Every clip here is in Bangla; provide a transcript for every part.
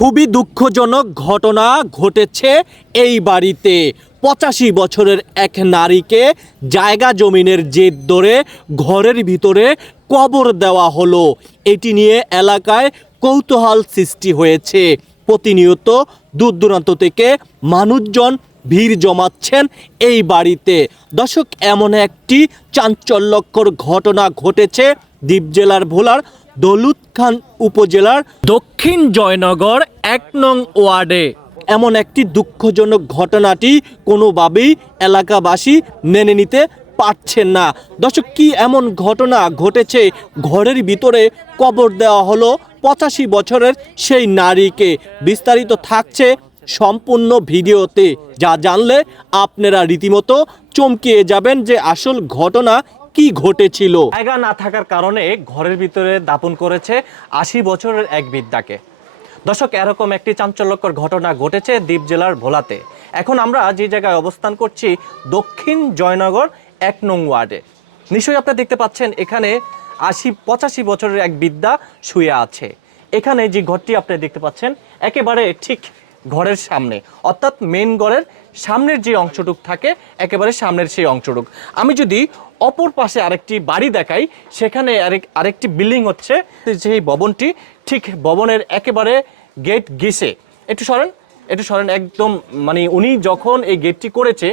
খুবই দুঃখজনক ঘটনা ঘটেছে এই বাড়িতে। পঁচাশি বছরের এক নারীকে জায়গা জমিনের জেদ ধরে ঘরের ভিতরে কবর দেওয়া হলো। এটি নিয়ে এলাকায় কৌতূহল সৃষ্টি হয়েছে। প্রতিনিয়ত দূর দূরান্ত থেকে মানুষজন ভিড় জমাচ্ছেন এই বাড়িতে। দর্শক, এমন একটি চাঞ্চল্যকর ঘটনা ঘটেছে দ্বীপ জেলার ভোলার দৌলুত খান উপজেলার দক্ষিণ জয়নগর এক নং ওয়ার্ডে। এমন একটি দুঃখজনক ঘটনাটি কোনোভাবেই এলাকাবাসী মেনে নিতে পারছেন না। দর্শক, কি এমন ঘটনা ঘটেছে? ঘরের ভিতরে কবর দেওয়া হলো পঁচাশি বছরের সেই নারীকে। বিস্তারিত থাকছে সম্পূর্ণ ভিডিওতে যা জানলে আপনারা রীতিমতো চমকিয়ে যাবেন যে আসল ঘটনা কি ঘটেছিল। জায়গা না থাকার কারণে ঘরের ভিতরে দাপন করেছে আশি বছরের এক বিদ্যাকে দর্শক, এরকম একটি চাঞ্চল্যকর ঘটনা ঘটেছে দ্বীপ জেলার ভোলাতে। এখন আমরা যে জায়গায় অবস্থান করছি, দক্ষিণ জয়নগর এক নং ওয়ার্ডে। নিশ্চয়ই আপনি দেখতে পাচ্ছেন, এখানে আশি, পঁচাশি বছরের এক বিদ্যা শুয়ে আছে। এখানে যে ঘরটি আপনি দেখতে পাচ্ছেন, একেবারে ঠিক ঘরের সামনে। অর্থাৎ মেন ঘরের সামনের যে অংশটুক থাকে, একেবারে সামনের সেই অংশটুক। আমি যদি অপর পাশে আরেকটি বাড়ি দেখাই, সেখানে আরেক আরেকটি বিল্ডিং হচ্ছে, সেই ভবনটি ঠিক ভবনের একেবারে গেট গেছে একটু সরেন একটু সরেন, একদম মানে উনি যখন এই গেটটি করেছে,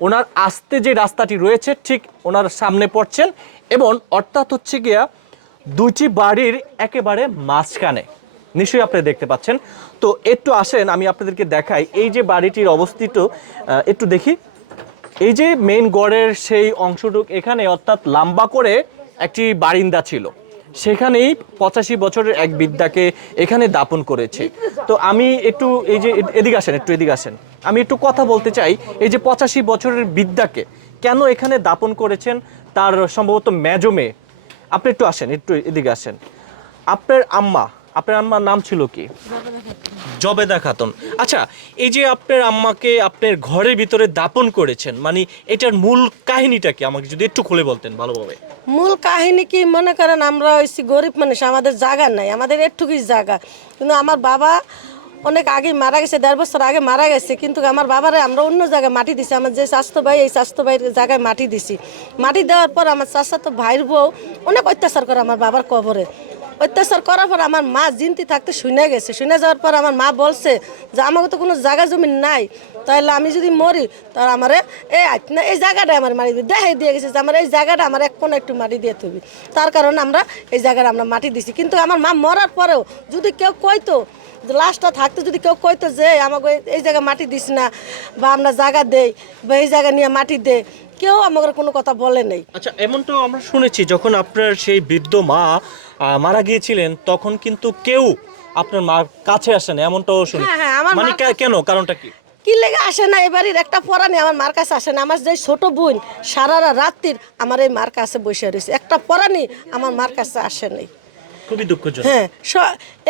ওনার আসতে যে রাস্তাটি রয়েছে, ঠিক ওনার সামনে পড়ছেন এবং অর্থাৎ হচ্ছে গিয়া দুইটি বাড়ির একেবারে মাঝখানে। নিশ্চয়ই আপনারা দেখতে পাচ্ছেন। তো একটু আসেন, আমি আপনাদেরকে দেখাই। এই যে বাড়িটির অবস্থিত একটু দেখি। এই যে মেন গড়ের সেই অংশটুক এখানে অর্থাৎ লম্বা করে একটি বারিন্দা ছিল। সেখানেই পঁচাশি বছরের এক বিদ্যাকে এখানে দাপন করেছে। তো আমি একটু এই যে এদিকে আসেন, একটু এদিকে আসেন। আমি একটু কথা বলতে চাই, এই যে পঁচাশি বছরের বিদ্যাকে কেন এখানে দাপন করেছেন? তার সম্ভবত মেজো মেয়ে। আপনি একটু আসেন, একটু এদিকে আসেন। আপনার আম্মা আপনার আম্মার নাম ছিল কি? জবেদা খাতুন। আচ্ছা এই যে আপনার আম্মাকে আপনার ঘরের ভিতরে দাপন করেছেন মানে এটার মূল কাহিনীটা কি? আমাকে যদি একটু খুলে বলতেন ভালোভাবে। মূল কাহিনী কি? মনে করেন আমরা হয়েছি গরিব মানুষ, আমাদের জায়গা নাই, আমাদের একটুকুই জায়গা কিন্তু আমার বাবা অনেক আগে মারা গেছে, দেড় বছর আগে মারা গেছে, কিন্তু আমার বাবারে আমরা অন্য জায়গায় মাটি দিছি। আমার যে স্বাস্থ্য ভাই, এই স্বাস্থ্য ভাইয়ের জায়গায় মাটি দিছি। মাটি দেওয়ার পর আমার চাষা তো ভাইয়ের বউ অনেক অত্যাচার করে আমার বাবার কবরে। অত্যাচার করার পর আমার মা জিনতি থাকতে শুনে গেছে। শুনে যাওয়ার পর আমার মা বলছে যে, আমাকে তো কোনো জায়গা জমি নাই। তাহলে আমি যদি মরি, তাহলে আমারে এই না, এই জায়গাটা আমার মাটি দিবি। দেখে দিয়ে গেছে যে, আমার এই জায়গাটা আমার এক কোনো একটু মাটি দিয়ে তুলবি তার কারণে আমরা এই জায়গাটা আমরা মাটি দিছি। কিন্তু আমার মা মরার পরেও যদি কেউ কইতো লাশটা থাকতে যদি কেউ কইতো যে, আমাকে এই- জায়গায় মাটি দিস না বা আমরা জায়গা দেই বা এই জায়গা নিয়ে মাটি দে, কেউ আমাকে কোনো কথা বলে নেই। আচ্ছা এমনটাও আমরা শুনেছি যখন আপনার সেই বৃদ্ধ মা মারা গিয়েছিলেন তখন কিন্তু কেউ আপনার মার কাছে আসেন এমনটাও শুনি। হ্যাঁ, হ্যাঁ, আমার মানে মা- কে- কেন? কারণটা কি? কি লেগে আসে না? এবারের একটা পরানি আমার মার কাছে আসে না। আমার যে ছোট বোন সারা রাত্রির আমার এই মার কাছে বসে রয়েছে। একটা পরানি আমার মার কাছে আসে নাই। খুবই দুঃখজনক। হ্যাঁ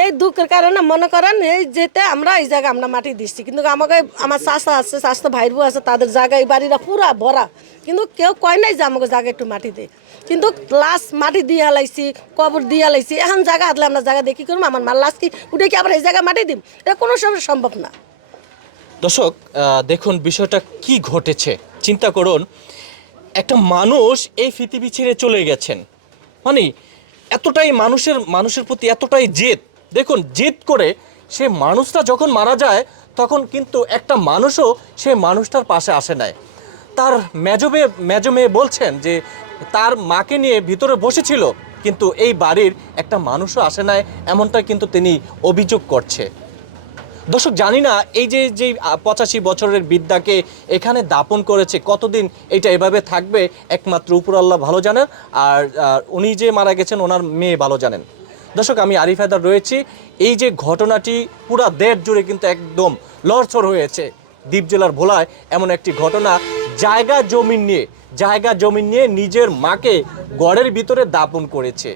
এই দুঃখের কারণে মনে করেন এই যেতে আমরা এই জায়গায় আমরা মাটি দিচ্ছি। কিন্তু আমাকে আমার চাষা আছে স্বাস্থ্য ভাই বউ আছে তাদের জায়গায় এই বাড়িটা পুরা ভরা। কিন্তু কেউ কয় নাই যে আমাকে জায়গায় একটু মাটি দে। কিন্তু লাশ মাটি দিয়ে হালাইছি কবর দিয়ে হালাইছি এখন জায়গা হাতলে আমরা জায়গা দেখি করব? আমার মার লাশ কি উঠে কি আবার এই জায়গায় মাটি দিম? এটা কোনো সময় সম্ভব না। দর্শক আহ, দেখুন বিষয়টা কি ঘটেছে। চিন্তা করুন একটা মানুষ এই পৃথিবী ছেড়ে চলে গেছেন। মানে এতটাই মানুষের মানুষের প্রতি এতটাই জেদ। দেখুন, জেদ করে সে মানুষটা যখন মারা যায়, তখন কিন্তু একটা মানুষও সে মানুষটার পাশে আসে নাই। তার মেজবে মেজ মেয়ে বলছেন যে তার মাকে নিয়ে ভিতরে বসেছিল, কিন্তু এই বাড়ির একটা মানুষও আসে নাই, এমনটা কিন্তু তিনি অভিযোগ করছে। দর্শক, জানি না, এই যে যে পঁচাশি বছরের বিদ্যাকে এখানে দাপন করেছে, কতদিন এটা এভাবে থাকবে, একমাত্র উপর আল্লাহ ভালো জানেন, আর উনি যে মারা গেছেন, ওনার মেয়ে ভালো জানেন। দর্শক, আমি আরিফ হায়দার রয়েছি, এই যে ঘটনাটি পুরা দেড় জুড়ে কিন্তু একদম লড়ছড় হয়েছে, দ্বীপ জেলার ভোলায়, এমন একটি ঘটনা, জায়গা জমিন নিয়ে, জায়গা জমিন নিয়ে নিজের মাকে গড়ের ভিতরে দাপন করেছে।